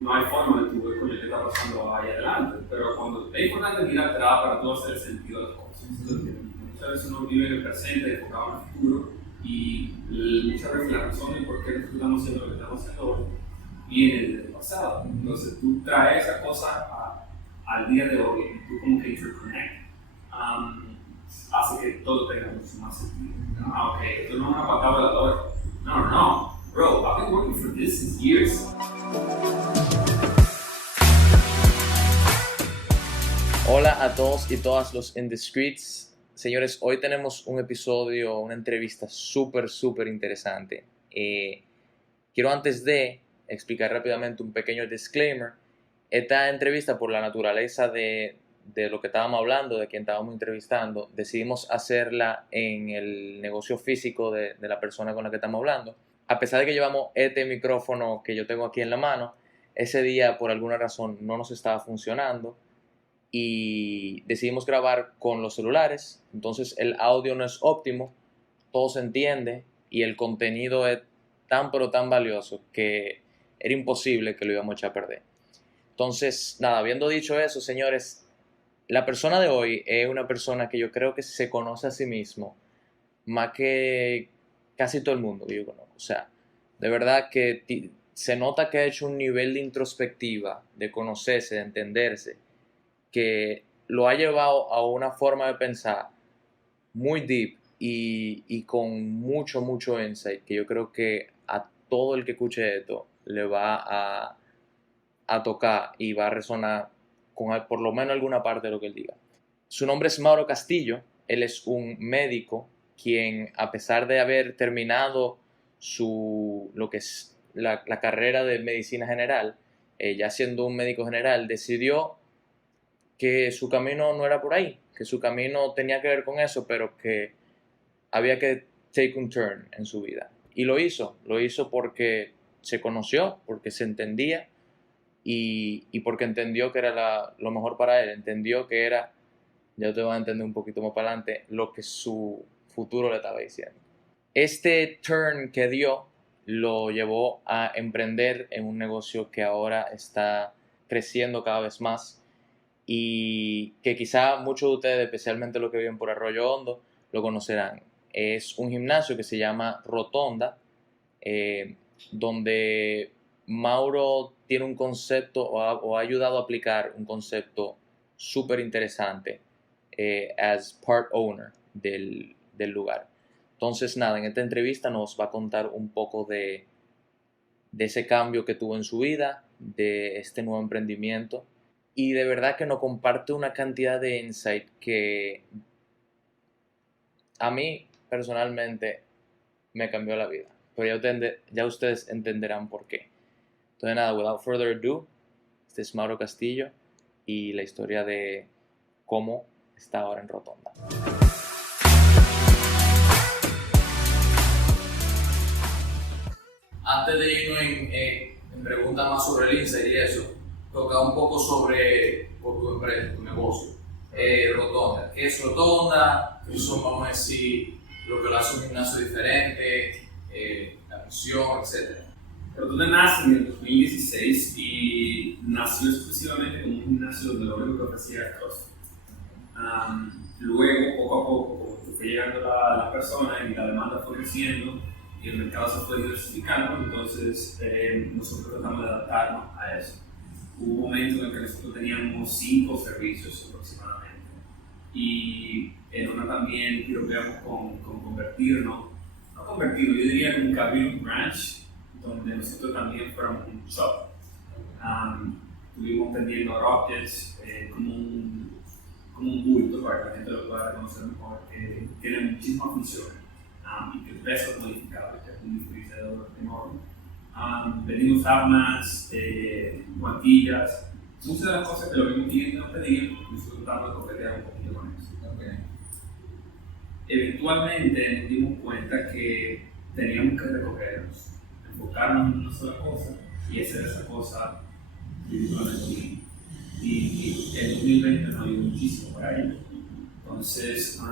no hay forma de tu ver con lo que está pasando ahí adelante, pero cuando es importante mirar atrás para tú hacer sentido de las cosas. Muchas veces uno vive en el presente, enfocado en el futuro, y muchas veces la razón de por qué nosotros estamos haciendo lo que estamos haciendo hoy viene desde el pasado. Entonces tú traes esa cosa al día de hoy y tú como que interconnect, hace que todo tenga mucho más sentido. Ok, esto no es una patada voladora. No. Bro, I've been working for this since years. Hola a todos y todas los In The Streets. Señores, hoy tenemos un episodio, una entrevista súper interesante. Quiero antes de explicar rápidamente un pequeño disclaimer. Esta entrevista, por la naturaleza de lo que estábamos hablando, de quien estábamos entrevistando, decidimos hacerla en el negocio físico de la persona con la que estamos hablando. A pesar de que llevamos este micrófono que yo tengo aquí en la mano, ese día por alguna razón no nos estaba funcionando y decidimos grabar con los celulares. Entonces el audio no es óptimo, todo se entiende y el contenido es tan pero tan valioso que era imposible que lo íbamos a echar a perder. Entonces, nada, habiendo dicho eso, señores, la persona de hoy es una persona que yo creo que se conoce a sí mismo más que casi todo el mundo que yo conozco. O sea, de verdad que se nota que ha hecho un nivel de introspectiva, de conocerse, de entenderse, que lo ha llevado a una forma de pensar muy deep y con mucho insight, que yo creo que a todo el que escuche esto le va a tocar y va a resonar con por lo menos alguna parte de lo que él diga. Su nombre es Mauro Castillo. Él es un médico quien, a pesar de haber terminado lo que es la carrera de medicina general, ya siendo un médico general, decidió que su camino no era por ahí, que su camino tenía que ver con eso, pero que había que take un turn en su vida. Y lo hizo porque se conoció, porque se entendía y porque entendió que era lo mejor para él, entendió que era, ya te voy a entender un poquito más para adelante, lo que su futuro le estaba diciendo. Este turn que dio lo llevó a emprender en un negocio que ahora está creciendo cada vez más y que quizá muchos de ustedes, especialmente los que viven por Arroyo Hondo, lo conocerán. Es un gimnasio que se llama Rotonda, donde Mauro tiene un concepto o ha ayudado a aplicar un concepto súper interesante as part owner del lugar. Entonces, nada, en esta entrevista nos va a contar un poco de ese cambio que tuvo en su vida, de este nuevo emprendimiento y de verdad que nos comparte una cantidad de insight que a mí personalmente me cambió la vida. Pero ya ustedes entenderán por qué. Entonces nada, without further ado, este es Mauro Castillo y la historia de cómo está ahora en Rotonda. Antes de irnos en preguntas más sobre el insight y eso, toca un poco sobre por tu empresa, tu negocio. Rotonda. ¿Qué es Rotonda? Eso vamos a decir lo que lo hace un gimnasio diferente, la misión, etc. Rotonda nace en el 2016 y nació exclusivamente como un gimnasio donde lo único que ofrecía era CrossFit. Luego, poco a poco, como fue llegando la persona y la demanda fue creciendo y el mercado se fue diversificando, entonces nosotros tratamos de adaptarnos a eso. Hubo un momento en el que nosotros teníamos 5 servicios aproximadamente y en una también piropeamos con convertirnos, no convertirnos, yo diría como que abrir un branch donde nosotros también fuéramos un shop. Estuvimos vendiendo rockets como un bulto para que la gente lo pueda reconocer mejor, que tiene muchísimas funciones y que el peso es modificable, que es un diferenciador enorme. Vendimos armas, guantillas, muchas de las cosas que los mismos clientes nos pedían, nosotros tratamos de coquetear un poquito con eso. Okay. Eventualmente nos dimos cuenta que teníamos que recogernos, enfocarnos en una sola cosa y hacer esa cosa individualmente bien. Y en 2020 nos ayudó muchísimo para ello. Entonces,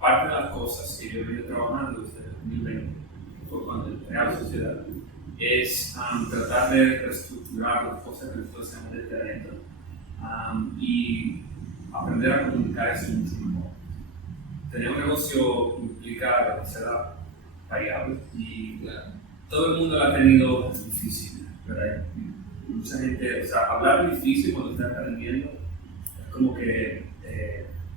parte de las cosas que yo he venido trabajando desde el 2020 por cuanto a crear sociedad, es tratar de reestructurar las cosas que nosotros hacemos desde adentro y aprender a comunicar eso mucho mejor. Tener un negocio implica demasiada variable y todo el mundo lo ha tenido difícil, ¿verdad? Mucha gente, o sea, hablar difícil cuando estás aprendiendo es como que,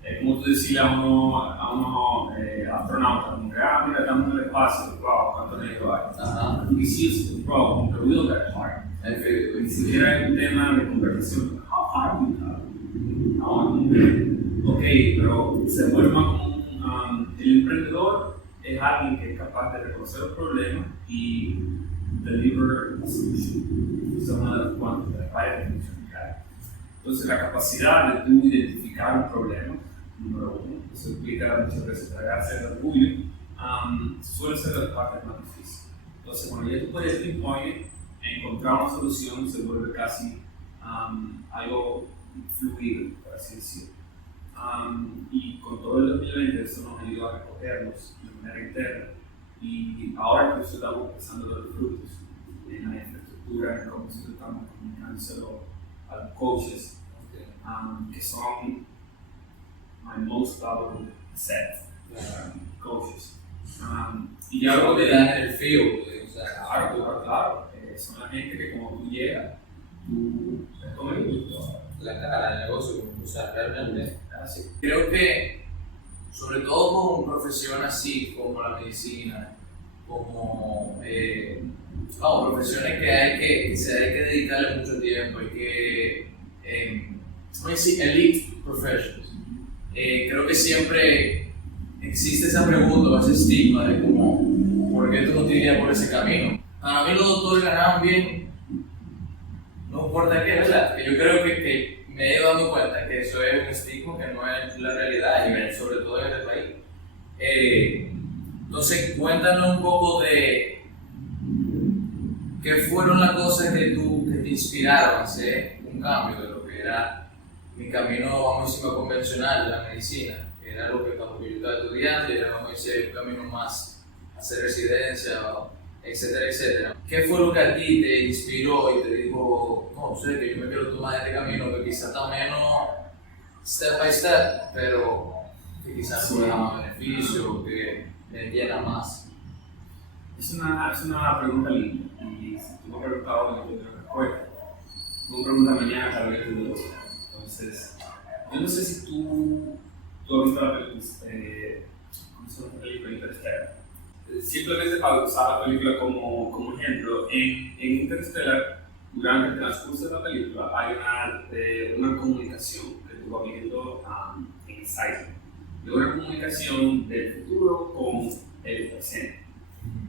es como tú decías a uno astronauta, como que, mira, estamos en el espacio, wow, ¿cuánto negro hay? Y sí, es, bro, como que we don't get hard. Ni siquiera es un tema de conversación, how hard do you have? Ok, pero se vuelve más como el emprendedor es alguien que es capaz de reconocer los problemas y deliver a solution. Esa es una de las cuantas, de las varias definiciones que hay. Entonces, la capacidad de tú identificar un problema, número uno, eso implica muchas veces tragarse el orgullo, suele ser la parte más difícil. Entonces, cuando ya tú puedes pinpoint, encontrar una solución se vuelve casi algo fluido, por así decirlo. Y con todo el 2020 eso nos ayudó a recogernos de manera interna y ahora incluso estamos empezando a ver los frutos en la infraestructura, en cómo nosotros estamos comunicándoselo a los coaches, que son my most valuable set, coaches. Y ya luego de en el field, o sea, claro, son la gente que como tú llegas, tú te comes el gusto. la cara del negocio, o sea, realmente. Así. Creo que, sobre todo con profesión así como la medicina, como profesiones que se hay que dedicarle mucho tiempo, hay que, elite professions. Creo que siempre existe esa pregunta o ese estigma de como, ¿por qué tú no te irías por ese camino? Para mí los doctores ganaban bien, no importa qué, ¿verdad? Que yo creo que me he ido dando cuenta que eso es un estigma que no es la realidad, y sobre todo en este país. Entonces, cuéntanos un poco de qué fueron las cosas que te inspiraron a hacer un cambio de lo que era mi camino, vamos a decir, más convencional de la medicina, que era lo que cuando yo estaba estudiando, y era, vamos a decir, un camino más a hacer residencia, etcétera, etcétera. ¿Qué fue lo que a ti te inspiró y te dijo, no sé, que yo me quiero tomar este camino que quizás está menos step by step, pero que quizás me da más beneficio, que me llena más? Es una pregunta linda y si tú me preguntabas, yo te respuesta. Tú me preguntas mañana, tal vez tú lo sabes. Entonces, yo no sé si tú has visto la película, ¿cómo se llama la película Interstellar? Simplemente para usar la película como ejemplo, en Interstellar, durante el transcurso de la película, hay una comunicación que tú vas viendo en el site. De una comunicación del futuro con el presente.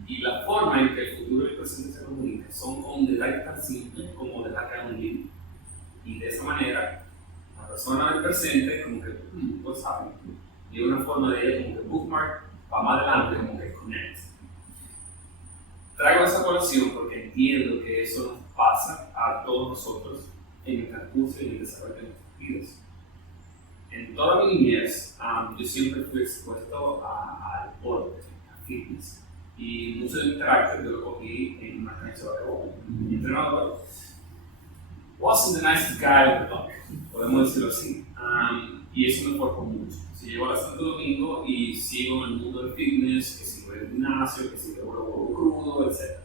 Y la forma en que el futuro y el presente se comunican son con detalles tan simples como dejar caer un libro. Y de esa manera, la persona del presente, como que, pues sabe, y una forma de ella como que bookmark, para más adelante, como que connect. Traigo esa colación porque entiendo que eso nos pasa a todos nosotros en el transcurso y en el desarrollo de nuestras vidas. En toda mi niñez, yo siempre fui expuesto al deporte, a fitness. Y mucho de mi carácter yo lo cogí en una cancha de basquetbol. Mi entrenador wasn't the nicest guy of the block, podemos decirlo así. Y eso me forjó mucho. Si llego a Santo Domingo y sigo en el mundo del fitness, que sigo en el gimnasio, que sigo el huevo crudo, etc.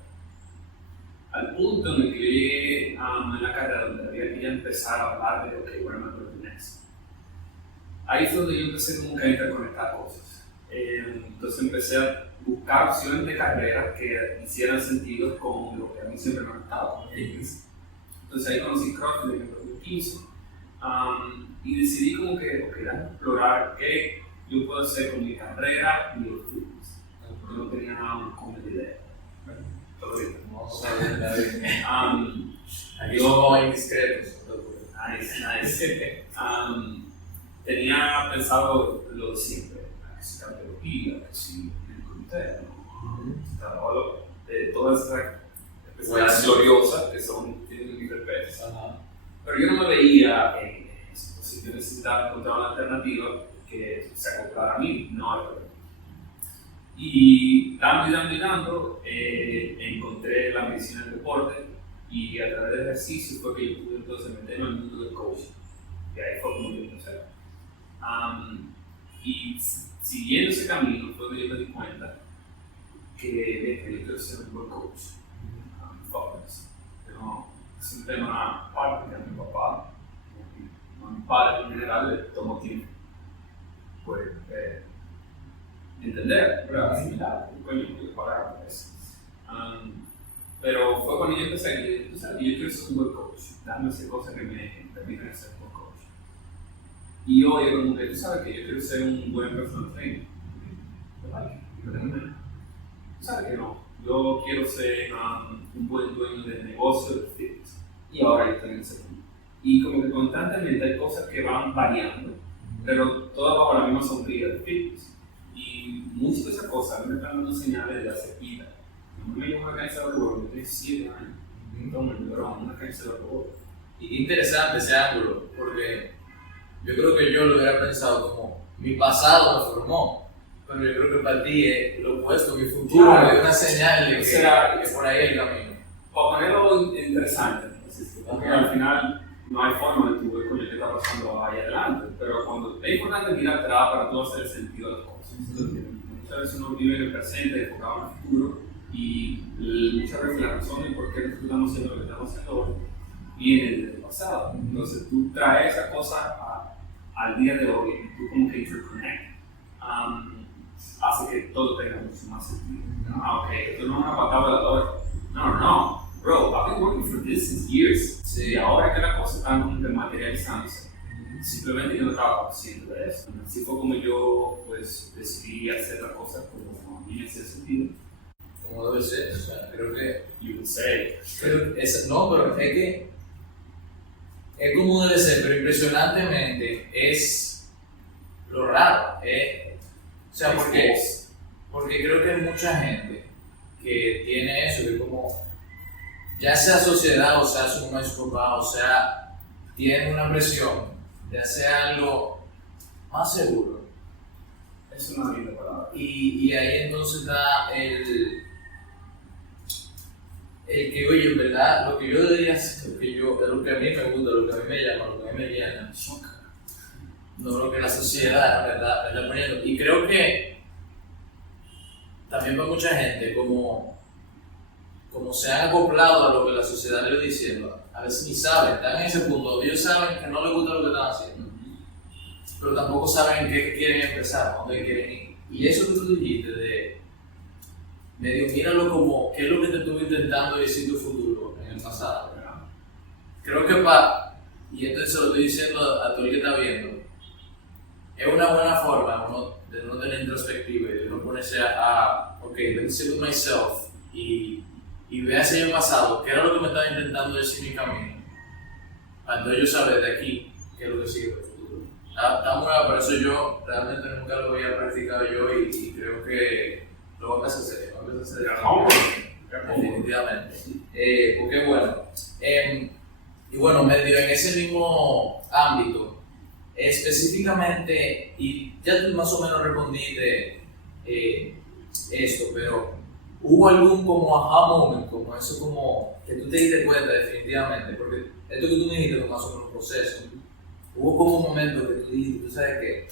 Al punto en el que llegué en la carrera donde había que ya empezar a hablar de, ok, what am I going to do next? Ahí fue donde yo empecé como que a interconectar cosas. Entonces empecé a buscar opciones de carrera que hicieran sentido con lo que a mí siempre me ha gustado. Entonces ahí conocí CrossFit en el 2015 y decidí como que, ok, déjame explorar qué yo puedo hacer con mi carrera y los fitness. Yo no tenía nada como de idea. Todo bien. Vamos a ver, David. Aquí Yo- somos indiscretos. Nice. Tenía pensado lo de siempre, que si cardiología, que si médico interno, todas esas especialidades gloriosas que tienen un hiperpeso. Pero yo no me veía en eso, entonces yo necesitaba encontrar una alternativa que se acoplara a mí, no al problema. Y dando, encontré la medicina del deporte y a través del ejercicio fue que yo pude entonces meterme en el mundo del coaching. Y ahí fue como yo empecé. Y siguiendo ese camino fue que yo me di cuenta que yo quiero ser un buen coach. No, es un tema aparte que a mi papá, a mi padre en general, le tomó tiempo. Pues, entender, ¿verdad? Asimilar, coño, yo quiero pagar por eso. Pero fue cuando yo empecé que yo quiero ser un buen coach, dame hacer cosas que me permitan ser un buen coach. Y hoy, como que tú sabes que yo quiero ser un buen personal trainer. Tú sabes que no. Yo quiero ser un buen dueño de negocio de fitness. Y ahora yo estoy en ese punto. Y como que constantemente hay cosas que van variando, pero todas bajo la misma sombrilla de fitness. Y muchas de esas cosas me están dando señales de hacer vida. Yo me llevo una cancha de huevo, yo tengo 7 años. Entonces, una cancha de huevo. Interesante ese ángulo, porque yo creo que yo lo hubiera pensado como mi pasado me formó, pero yo creo que para ti es lo opuesto, mi futuro Claro. es una señal de que por ahí es el camino. Para ponerlo interesante, porque al final no hay forma de tu ver con lo que está pasando ahí adelante, pero cuando es importante mirar atrás para tú hacer el sentido de las cosas. Muchas veces uno vive en el presente, enfocado en el futuro, y muchas veces la razón de por qué nosotros estamos haciendo lo que estamos haciendo hoy viene del pasado. Entonces tú traes esa cosa al día de hoy y tú como que interconnect. Hace que todo tenga mucho más sentido. Ok, esto no es una patada voladora. No. Bro, I've been working for this since years. Sí. Y ahora que las cosas están como que materializándose, simplemente yo no estaba consciente de eso. Así fue como yo pues decidí hacer las cosas como a mí me hacía sentido. Como debe ser, o sea, creo que... You would say. pero es que es como debe ser, pero impresionantemente es lo raro. O sea, porque creo que hay mucha gente que tiene eso, que como ya sea sociedad o sea su mamá y su papá, o sea, tienen una presión de hacer algo más seguro. Es una linda palabra. Y ahí entonces está el que, oye, en verdad, lo que yo diría es lo que a mí me gusta, lo que a mí me llama, lo que a mí me llena, no lo que la sociedad, en verdad, me está poniendo. Y creo que también para mucha gente, como se han acoplado a lo que la sociedad le está diciendo, a veces ni saben, están en ese punto, ellos saben que no les gusta lo que están haciendo, pero tampoco saben en qué quieren empezar, dónde quieren ir. Y eso que tú dijiste de medio míralo como qué es lo que te estuvo intentando decir tu futuro en el pasado, ¿verdad? Creo que y esto se lo estoy diciendo a todo el que está viendo, es una buena forma de no tener introspectiva y de no ponerse ok, let me sit with myself y ver hacia el pasado, qué era lo que me estaba intentando decir mi camino, para entonces yo saber de aquí qué es lo que sigue por el futuro. Está muy bueno, por eso yo realmente nunca lo había practicado yo y creo que lo voy a empezar a hacer. Definitivamente. Porque bueno, y bueno, medio en ese mismo ámbito, específicamente, y ya tú más o menos respondiste esto, pero ¿hubo algún como aha moment, como eso como que tú te diste cuenta definitivamente? Porque esto que tú me dijiste fue más o menos un proceso. Hubo como un momento que tú dijiste, tú sabes que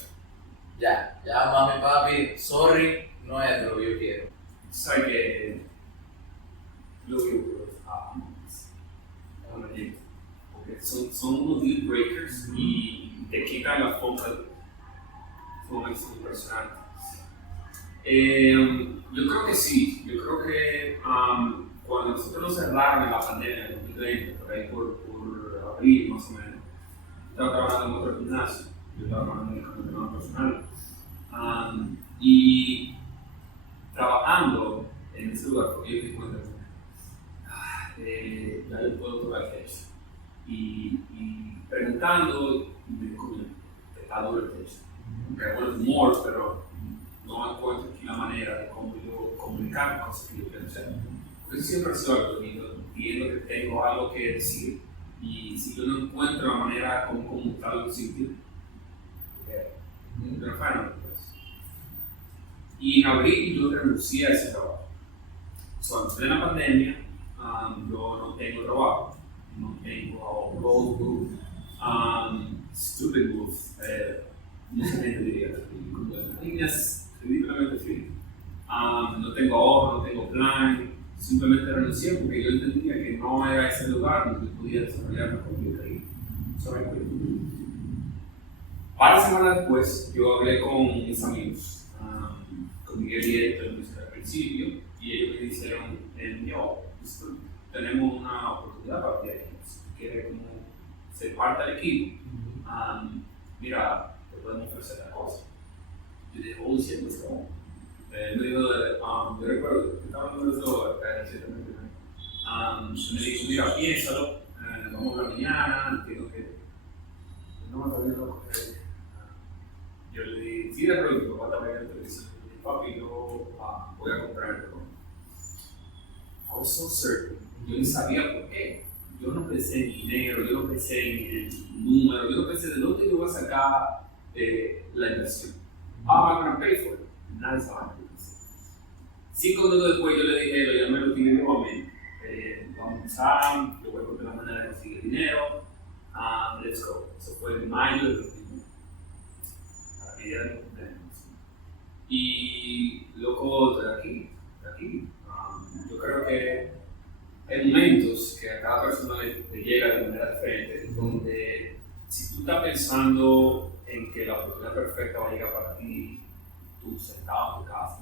ya mami, papi, sorry, no es lo que yo quiero. Sabes que lo que porque son unos deal breakers y te quitan la forma impresionante. Yo creo que sí, yo creo que cuando nosotros nos cerraron en la pandemia en 2020, por ahí por abril más o menos, estaba trabajando en otro gimnasio, yo estaba trabajando en el entrenador personal, y trabajando en ese lugar, porque yo me di cuenta ya yo puedo tocar el techo. Y preguntando, me descubrí que está duro el techo. Que hay buenos humores, pero no encuentro aquí la manera de cómo yo comunicar cosas que yo quiero hacer. Porque siempre soy algo bonito, viendo que tengo algo que decir. Y si yo no encuentro la manera como comunicarlo en sitio, pero bueno, pues Y en abril yo renuncié a ese trabajo. En plena pandemia, yo no tengo trabajo, no tengo road book, stupid move, mucha gente diría, líneas ridículamente finas. No tengo ahorro, no tengo plan, simplemente renuncié porque yo entendía que no era ese lugar donde podía desarrollarme como yo quería. Varias semanas después, yo hablé con mis amigos, con Miguel y Héctor, al principio, y ellos me dijeron, tenemos una oportunidad para ti aquí, si tú quieres como ser parte del equipo, mira, te podemos ofrecer la cosa. Yo dije, oh, sí, pues no. Me dijo, yo recuerdo, estaba en eso, ciertamente. Me dijo, mira, piénsalo, vamos a la mañana, entiendo que no me está bien loco. Yo le dije, sí, pero mi papá estaba en la televisión. Le dije, papi, yo voy a comprar el reloj. I was so certain. Yo ni sabía por qué. Yo no pensé en dinero, yo no pensé en el número, yo no pensé de dónde yo voy a sacar la inversión. How am I going to pay for it? Nadie sabe. 5 minutos después yo le dije, lo llamé, lo tiré nuevamente. Vamos a empezar, yo voy a encontrar la manera de conseguir dinero. Let's go. Eso fue en mayo del 2021. A la medida de mi cumpleaños. Y loco, estoy aquí. Yo creo que hay momentos que a cada persona le llega de manera diferente, donde si tú estás pensando en que la oportunidad perfecta va a llegar para ti, tú sentado en tu casa.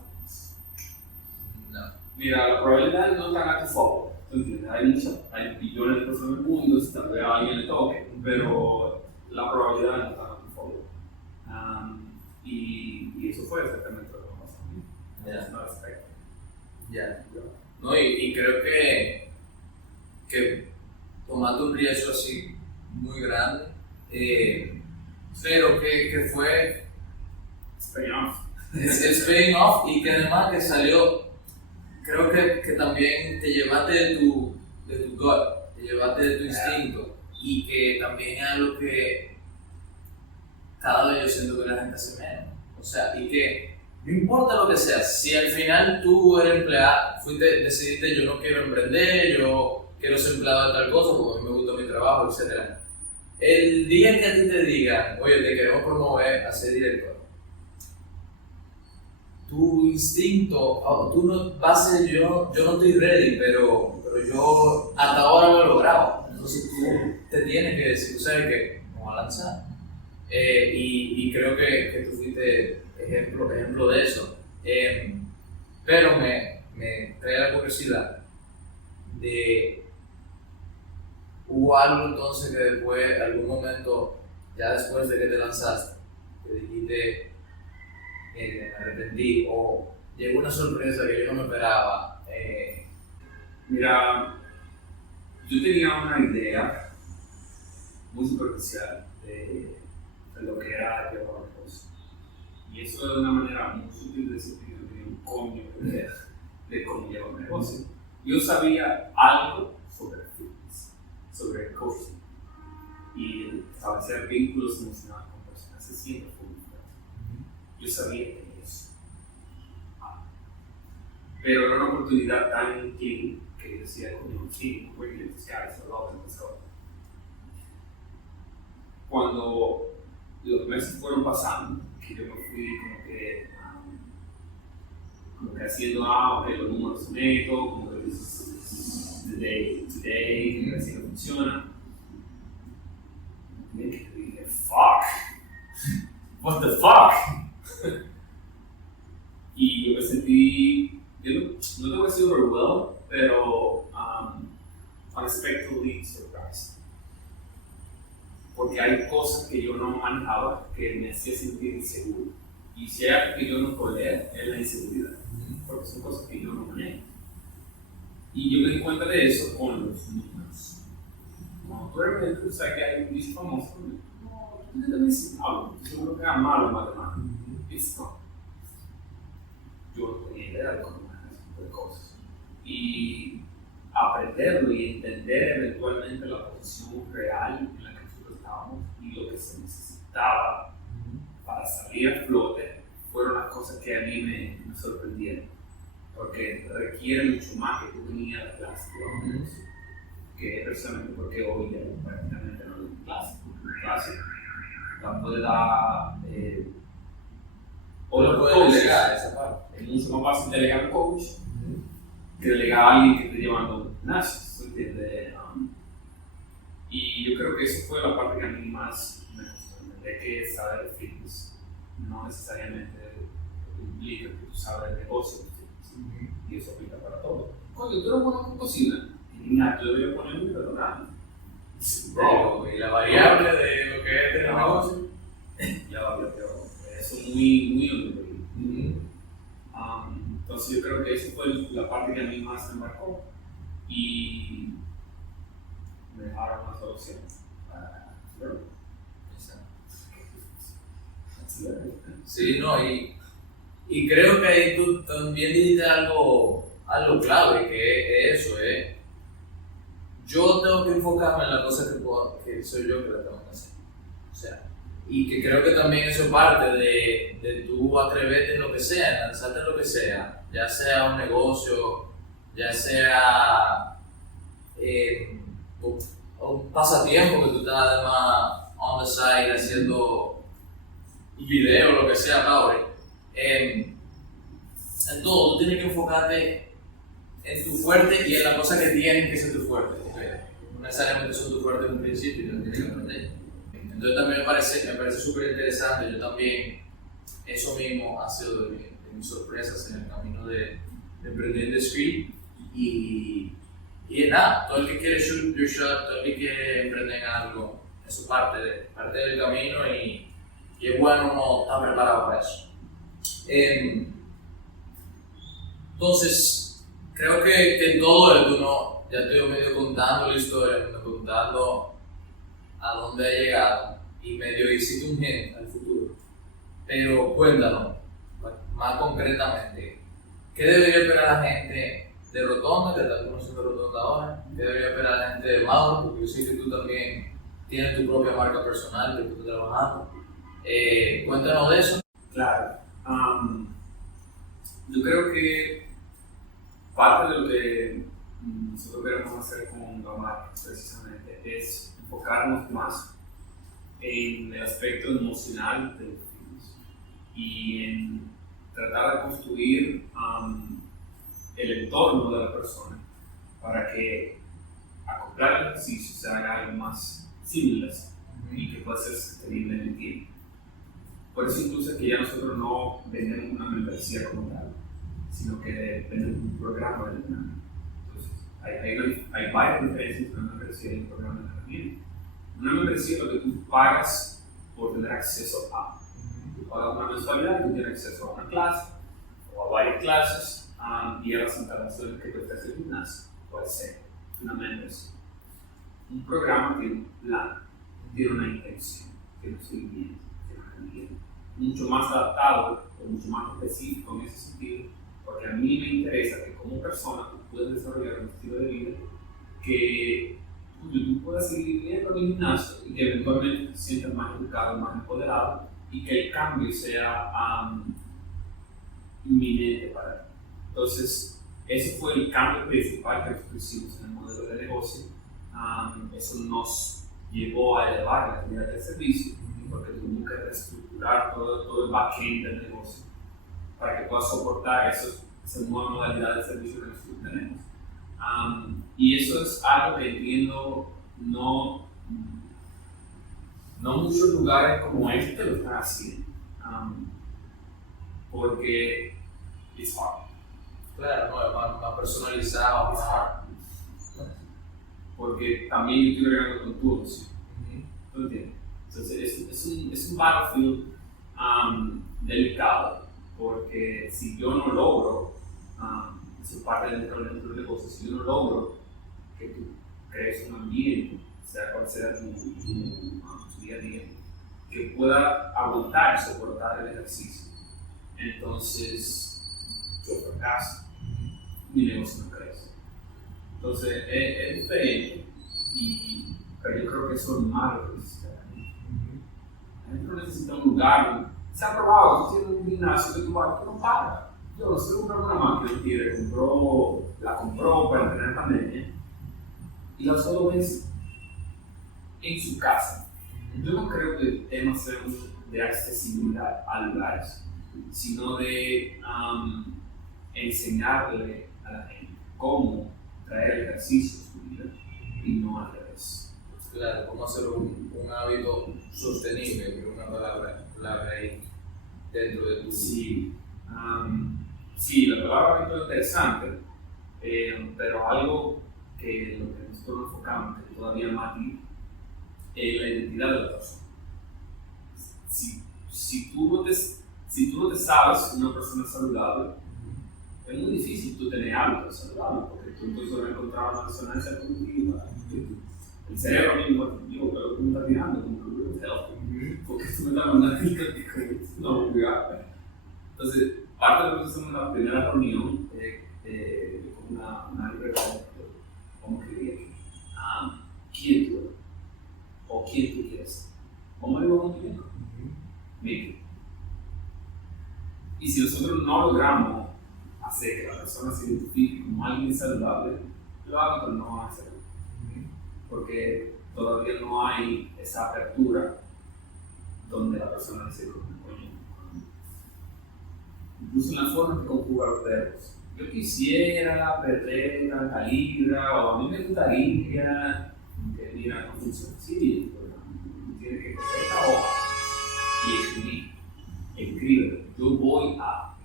No. Mira, la probabilidad no está a tu favor. Hay billones de personas en el mundo, si tal vez a alguien le toque, pero la probabilidad no está a tu favor. Y eso fue exactamente lo que pasó a mí. Yeah. No respecto. Ya. No, y creo que tomando un riesgo así muy grande, pero que fue It's paying off. it's paying off, y que además que salió, creo que también te llevaste de tu gut, te llevaste de tu instinto, y que también es algo que cada vez yo siento que la gente hace menos. O sea, y que no importa lo que sea, si al final tú eres empleado, decidiste yo no quiero emprender, yo quiero ser empleado de tal cosa porque a mí me gusta mi trabajo, etc. El día que a ti te digan, oye, te queremos promover a ser director, tu instinto, tú no vas a ser, yo no estoy ready, pero yo hasta ahora lo he logrado. Entonces tú te tienes que decir, tú sabes que vamos a lanzar. Y creo que tú fuiste ejemplo de eso. Pero me trae la curiosidad de, ¿hubo algo entonces que después, algún momento, ya después de que te lanzaste, te dijiste, me arrepentí, o llegó una sorpresa que yo no me esperaba? Mira, yo tenía una idea muy superficial de lo que era llevar una cosa. Y eso de una manera muy sutil de decir que yo no tenía un coño de idea de cómo llevar un negocio. Yo sabía algo sobre fitness, sobre coaching y establecer vínculos emocionales con personas. Ese siempre fue muy fuerte. Yo sabía de eso. Pero era una oportunidad tan que yo decía, coño, sí, we're going to this guy, so love. Cuando los meses fueron pasando, que yo me fui como que haciendo, ok, los números son estos, como que this is the day today, que así no funciona. Y dije, fuck, what the fuck? Y yo me sentí, yo no te voy a decir overwhelmed, pero unexpectedly surprised. Porque hay cosas que yo no manejaba que me hacían sentir inseguro. Y si hay algo que yo no tolero, es la inseguridad. Porque son cosas que yo no manejo. Y yo me di cuenta de eso con los números. Cuando tú eres tú sabes que hay un dicho famoso, no, tú tienes medicina, yo seguro que era malo en matemáticas. Listo. Yo no tenía idea de cómo manejar ese tipo de cosas. Y aprenderlo y entender eventualmente la posición real en la que nosotros estábamos y lo que se necesitaba para salir a flote fueron las cosas que a mí me sorprendieron, porque requiere mucho más que tú venías de clase, digamos, que personalmente porque hoy ya prácticamente no doy clase, la puede dar o lo puedes delegar esa parte. Es mucho más fácil delegar a un coach que delegar a alguien que esté llevando un gimnasio, ¿entiendes? Y yo creo que eso fue la parte que a mí más me gustó, de que saber de fitness no necesariamente implica que tú sabes de negocio de fitness, y eso aplica para todo. Coño, tú eres bueno con cocina, genial, yo debería poner mi programa. Bro, y la variable de lo que es tener negocio, ya va, pero eso es muy underrated. Entonces yo creo que esa fue la parte que a mí más me marcó y me dejaron una solución. Sí, no, y creo que ahí tú también dijiste algo clave, que es eso, yo tengo que enfocarme en la cosa que soy yo que la tengo que hacer. O sea, y que creo que también eso es parte de tú atreverte en lo que sea, en lanzarte en lo que sea, ya sea un negocio, ya sea un pasatiempo que tú estás además on the side haciendo un video, lo que sea, Laure. En todo, tú tienes que enfocarte en tu fuerte y en la cosa que tienen que ser tu fuerte, porque no necesariamente son tu fuerte en un principio y lo tienes que aprender. Entonces también me parece súper interesante. Yo también, eso mismo ha sido de mis sorpresas en el camino de emprender The Street. Y nada, todo el que quiere shoot your shot, todo el que quiere emprender en algo, eso es parte del camino y es bueno no estar preparado para eso. Entonces, creo que en todo esto, ¿no? Ya estoy medio contando la historia, medio contando a dónde ha llegado y medio hiciste un hint al futuro. Pero cuéntanos, más concretamente, ¿qué debería esperar la gente de Rotonda, que estás conociendo Rotonda ahora? ¿Qué debería esperar la gente de Mauro? Porque yo sé que tú también tienes tu propia marca personal que tú estás trabajando. Cuéntanos de eso. Claro. Yo creo que parte de lo que nosotros queremos hacer con la marca precisamente es enfocarnos más en el aspecto emocional del fitness y en tratar de construir el entorno de la persona para que acoplar el ejercicio se haga algo más seamless y que pueda ser sostenible en el tiempo. Por eso incluso es que ya nosotros no vendemos una membresía como tal, sino que vendemos un programa de entrenamiento. Entonces, hay varias diferencias entre una membresía y un programa de entrenamiento. Una membresía es lo que tú pagas por tener acceso a. Tú pagas una mensualidad y tú tienes acceso a una clase o a varias clases y a las instalaciones que te ofrece el gimnasio. Puede ser una membresía. Un programa tiene un plan, tiene una intención, tiene un seguimiento, tiene una calidad mucho más adaptado o mucho más específico en ese sentido, porque a mí me interesa que como persona tú puedas desarrollar un estilo de vida que tú puedas seguir viviendo en el gimnasio y que eventualmente te sientas más educado, más empoderado y que el cambio sea inminente para ti. Entonces, ese fue el cambio principal que nosotros hicimos en el modelo de negocio. Eso nos llevó a elevar la calidad del servicio, porque tuvimos que reestructurar todo el backend del negocio para que pueda soportar esas nuevas modalidades de servicio que nosotros tenemos. Y eso es algo que entiendo no muchos lugares como este lo están haciendo, porque es hard. Claro, no, más personalizado, más hard. Porque también yo estoy agregando con tu opción. ¿Tú entiendes? Entonces es un battlefield delicado, porque si yo no logro, eso es parte del problema del negocio, si yo no logro que tú crees un ambiente, sea cual sea tu día a día, que pueda aguantar y soportar el ejercicio, entonces yo fracaso, mi negocio no crece. Entonces es diferente, pero yo creo que eso es malo que necesita la gente. La gente no necesita un lugar se ha probado, tú tienes un gimnasio que tú vas, tú no pagas. Yo no sé, compré una máquina, un tigre, la compró para tener pandemia y la usó 2 veces en su casa. Yo no creo que el tema sea de accesibilidad a lugares, sino de enseñarle a la gente cómo traer ejercicio a su vida y no al revés. Claro, cómo hacer un hábito sostenible, que es una palabra clave ahí dentro de tu... Sí, sí, la palabra hábito es interesante, pero algo que lo que nosotros nos enfocamos, que todavía más aquí, es la identidad de la persona. Si tú no te sabes una persona saludable, es muy difícil tú tener hábitos saludables, porque tú entonces vas a encontrar una resonancia cognitiva. El cerebro mismo, digo, pero tú me estás tirando como que we're healthy, porque tú me estás mandando el que no, cuidado. Entonces, parte de lo que hacemos en la primera reunión con una libreta, ¿cómo escribir aquí? ¿Quién tú eres? ¿O quién tú quieres ser? ¿Cómo le vamos a decir? Mira. Y si nosotros no logramos hacer que la persona se identifique como alguien saludable, los hábitos no van a ser. Porque todavía no hay esa apertura donde la persona dice, coño, incluso en la forma que conjuga los verbos. Yo quisiera perder tanta libra, o a mí me gustaría que mira, no funciona así. Tienes que coger esta hoja y escribir. Escribe, yo voy a,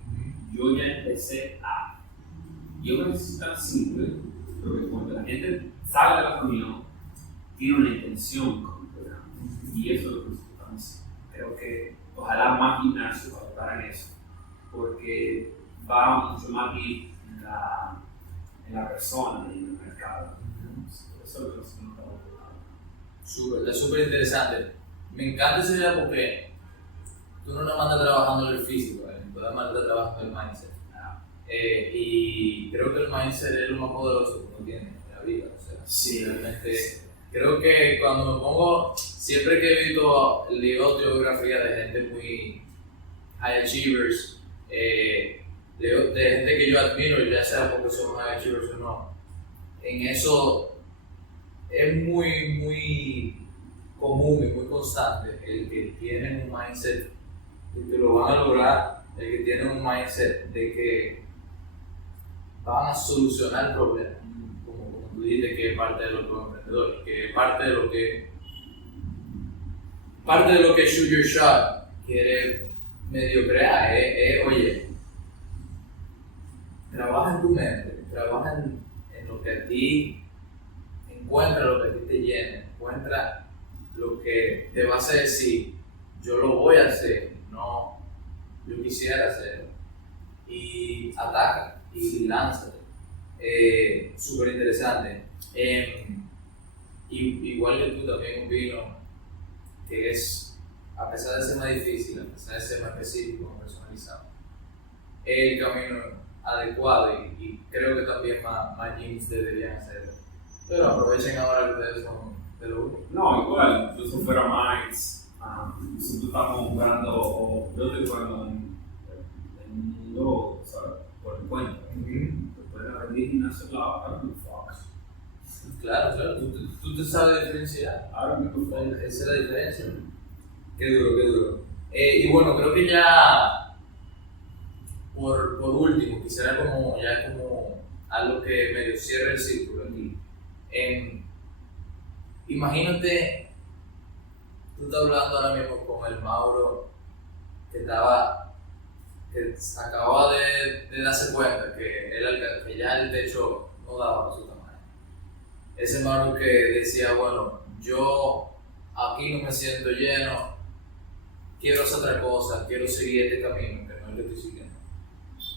yo ya empecé a. Yo creo que es tan simple, pero que cuando la gente sale de la reunión, tiene una intención con el programa. Y eso es lo que nosotros estamos haciendo. Creo que ojalá más gimnasios adoptaran eso, porque va mucho más bien en la persona y en el mercado. Eso es lo que nosotros estamos hablando. Es súper interesante. Me encanta esa idea porque tú no nada más estás trabajando en el físico, tú nada más estás trabajando en el mindset. Y creo que el mindset es lo más poderoso que uno tiene en la vida. O sea, sí, realmente creo que cuando me pongo, siempre que he visto biografía de gente muy high achievers, de gente que yo admiro, ya sea porque son high achievers o no, en eso es muy común y muy constante el que tienen un mindset de que lo van a lograr, el que tienen un mindset de que van a solucionar el problema, como tú dijiste, que es parte de los emprendedores, que parte de lo que Shoot Your Shot quiere medio crear, oye, trabaja en tu mente, trabaja en lo que a ti, encuentra lo que a ti te llena, encuentra lo que te va a hacer decir, yo lo voy a hacer, no, yo quisiera hacerlo, y ataca y lánzate. Súper interesante. Igual que tú, también opino que es, a pesar de ser más difícil, a pesar de ser más específico, más personalizado, es el camino adecuado y creo que también más gyms deberían hacerlo. Pero aprovechen ahora que ustedes son de lo único. No, igual, incluso fuera más, nosotros estamos jugando, o yo estoy jugando en un mundo, o sea, por mi cuenta. Después de la gimnasio, claro, con Fox. Claro, tú te sabes diferenciar. Ahora me Fox. Esa es la diferencia. Qué duro. Y bueno, creo que ya, por último, quisiera como algo que medio cierre el círculo aquí. Imagínate, tú estás hablando ahora mismo con el Mauro que acababa de darse cuenta que ya el techo no daba para su tamaño. Ese Mauro que decía, bueno, yo aquí no me siento lleno, quiero hacer otra cosa, quiero seguir este camino que no es el que estoy siguiendo.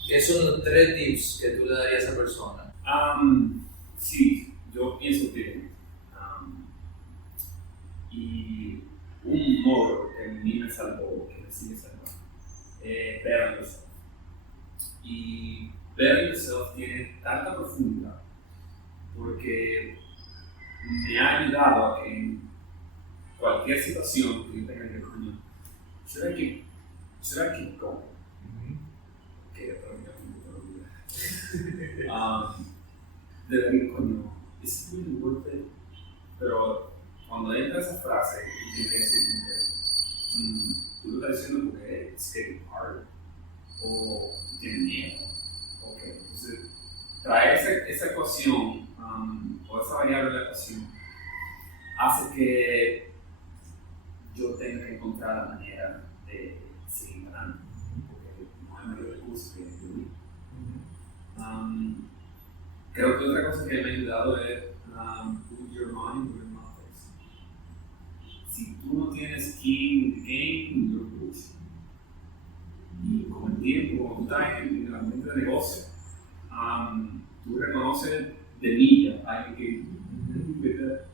¿Qué son los 3 tips que tú le darías a esa persona? Sí, yo pienso que y un modo que a mí me salvó, que me sigue salvando, Better Yourself. Y Better Yourself tiene tanta profundidad porque me ha ayudado a que en cualquier situación que yo tenga que coño, ¿será que should I keep going? Que debería, coño, ¿es really worth it? Pero cuando entra esa frase, tienes que decir, tú lo estás diciendo porque it's getting hard, o tienes miedo, ok, entonces traer esa ecuación, o esa variable de la ecuación, hace que yo tenga que encontrar la manera de seguir ganando, porque no hay mayor recurso que yo. Creo que otra cosa que me ha ayudado es put your mind where your mouth is. Si tú no tienes skin in the game, you're bullshit. Y con el tiempo, cuando tú estás en el ambiente de negocio, tú reconoces de milla a alguien que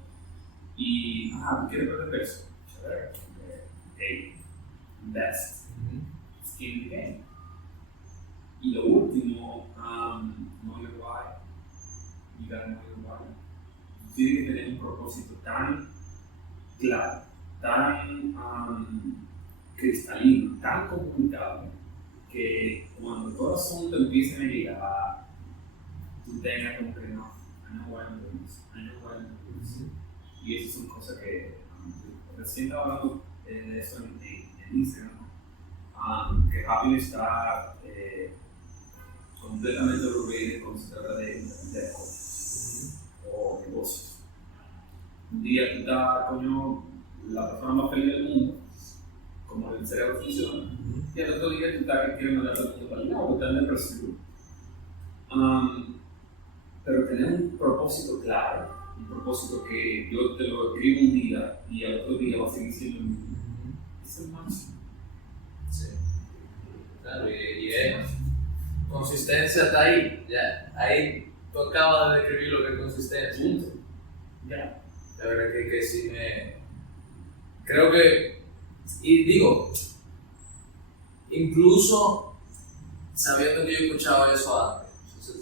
y tú quieres perder peso. Okay, invest. Skin in the game. Y lo último, know your why. You gotta know your why. Tienes que tener un propósito tan claro, tan cristalino, tan comunicable, que cuando el corazón te empiece a llegar, tú tengas como que no, I know why I'm doing this, I know why I'm doing this. Y esas son cosas que recién estaba hablando de eso en Instagram, que Happy está completamente overrated cuando se trata de o negocios. Un día tú estás, coño, la persona más feliz del mundo, como el cerebro funciona, y al otro día tú estás que quieres mandar a todo el mundo para allá, o estás en depresión. Pero tener un propósito claro, un propósito que yo te lo escribo un día y al otro día va a seguir siendo el mismo. Es el máximo. Sí. Claro, y es consistencia está ahí, ya. Ahí tú acabas de describir lo que es consistencia. Punto. Ya. La verdad que sí me... Creo que... Y digo, incluso sabiendo que yo escuchaba eso antes,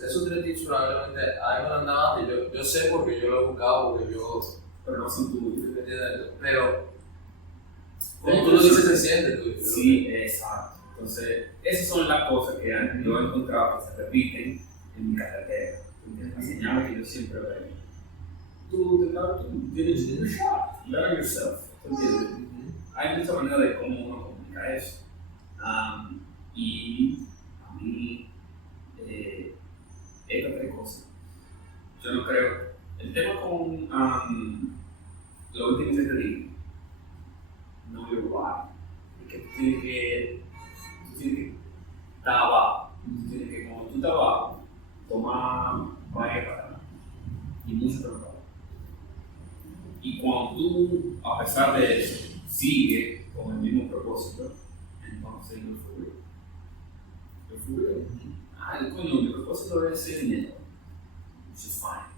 esos 3 tips probablemente a mí me lo han dado antes, yo sé porque yo lo he buscado, porque yo... Pero no son tuyos. Pero como tú lo dices, se siente tuyo. Sí, exacto. Entonces, esas son las cosas que yo he encontrado que se repiten en mi carretera. Las señales que yo siempre veo. Tú tienes un shot, learn yourself. ¿Entiendes? Hay muchas maneras de cómo uno comunica eso. Y a mí, esta otra cosa, yo no creo. El tema con lo último que te digo, know your why. Es que tú tienes que estar abajo. Tú tienes que, cuando tú estás abajo, tomar varias para y mucho trabajo. Y cuando tú, a pesar de eso, sigues con el mismo propósito, entonces yo fui. Coño, mi propósito es ser dinero. Which is fine.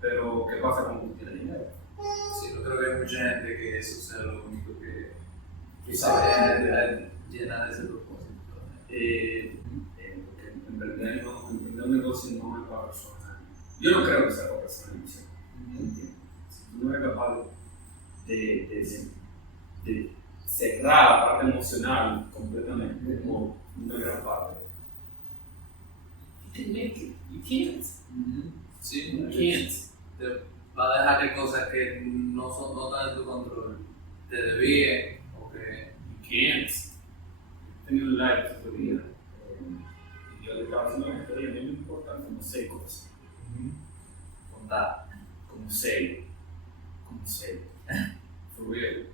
Pero, ¿qué pasa cuando tú tienes dinero? Sí, no creo que hay mucha gente que eso sea lo único que sabe llenar ese propósito. Porque emprender un negocio no es para personas. Yo no creo que sea para personas. Si tú no eres capaz de cerrar la parte emocional completamente, como una gran parte, you can make it. You can't. Sí, You can't. te va a dejar que cosas que no están en tu control te desvíen o que... You can't. He tenido un live este día. Y yo le estaba haciendo una historia, a mí me importa como 6 cosas. Contar, como 6. For real.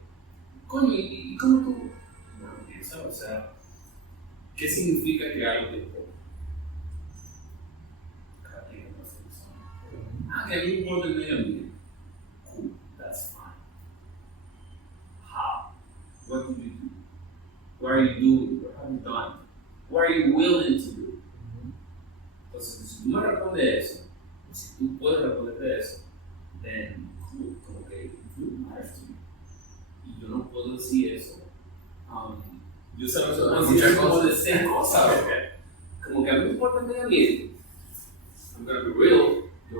Coño, ¿y cómo tú? No piensas, o sea, ¿qué significa que algo te importa? Cada quien lo hace. Que a mí me importa el medio ambiente. Cool, that's fine. How? What did you do? What are you doing? What have you done? What are you willing to do? Entonces, si tú me respondes eso, si tú puedes responderte eso, then cool, como que it matters to me. Y yo no puedo decir eso. Yo sé que no muchas cosas de 6 cosas, como que a mí me importa el medio ambiente. I'm gonna be real. Yo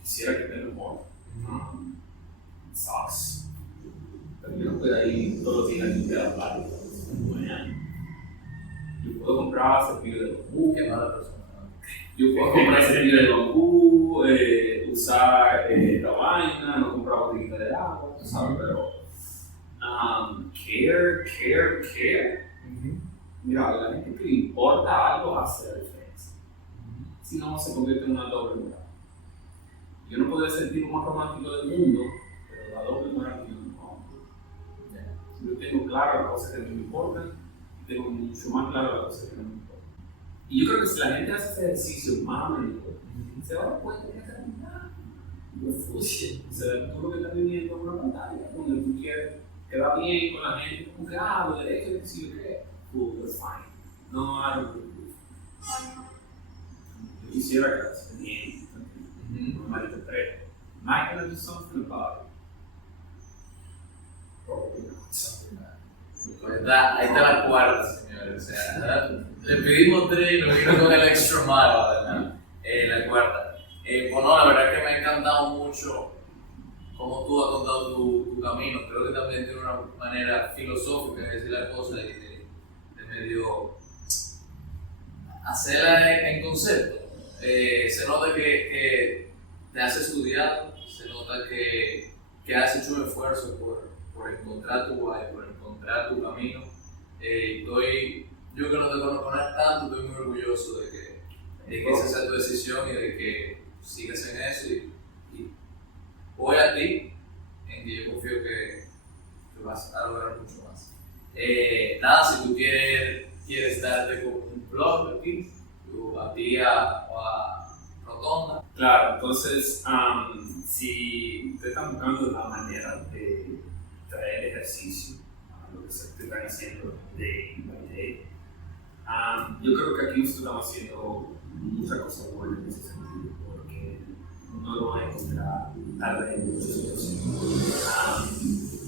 quisiera que tenga mejor. It sucks. Pero yo no puedo ir todos los días a limpiar la playa. bueno. Yo puedo comprar cepillo de bambú. Qué mala persona. Yo puedo comprar cepillo de bambú, usar la vaina, no comprar botellita de agua, tú sabes, pero care. Mira, la gente que le importa algo hace la diferencia. Si no, se convierte en una doble moral. Yo no podré ser el tipo más romántico del mundo, pero la doble moral que yo no pongo. Yo tengo claro las cosas que no me importan, y tengo mucho más claro las cosas que no me importan. Y yo creo que si la gente hace ese ejercicio más a menudo, se va a dar cuenta que no es fútil. O sea, tú lo que estás viviendo es una pantalla donde tú quieres quedar bien con la gente, como que, los derechos de decir que cool, that's fine. No, I don't really believe. Yo quisiera que las bien, no malinterprete. Am I gonna do something about it? Probably not. Something about it. Ahí está la cuarta, señores. O sea, le pedimos 3 y nos vino con el extra mile, ¿verdad? La cuarta. Pues no, la verdad es que me ha encantado mucho cómo tú has contado tu camino. Creo que también tiene una manera filosófica de decir las cosas y de medio hacerla en concepto. Se nota que te has estudiado, se nota que has hecho un esfuerzo por encontrar tu guay, por encontrar tu camino. Yo que no te conozco tanto, estoy muy orgulloso de que esa sea tu decisión y de que sigas en eso y voy a ti, en que yo confío que vas a lograr mucho más. Nada, si tú quieres darte como un blog aquí, a ti o a Rotonda. Claro, entonces, si ustedes están buscando una manera de traer ejercicio a lo que se están haciendo day by day, yo creo que aquí nosotros estamos haciendo muchas cosas buenas en ese sentido, porque no lo van a encontrar tarde en muchas situaciones.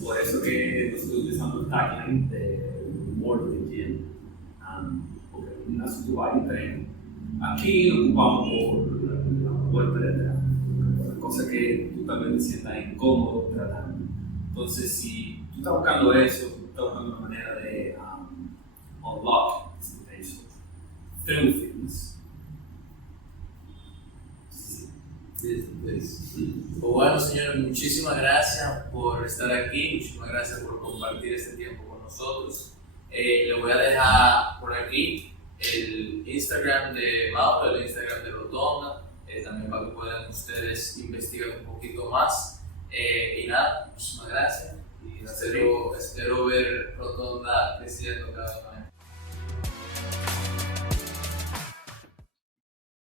Por eso que nosotros utilizamos el tagline de More Than Gym, porque en un asunto va diferente. Aquí nos ocupamos por la puerta de atrás, por las cosas que tú también te sientas incómodo tratando. Entonces, si tú estás buscando eso, tú estás buscando una manera de unlock this potential through fitness. Pues bueno, señores, muchísimas gracias por estar aquí, muchísimas gracias por compartir este tiempo con nosotros. Le voy a dejar por aquí el Instagram de Mauro, el Instagram de Rotonda, también para que puedan ustedes investigar un poquito más. Y nada, muchísimas gracias y espero ver Rotonda creciendo cada vez más.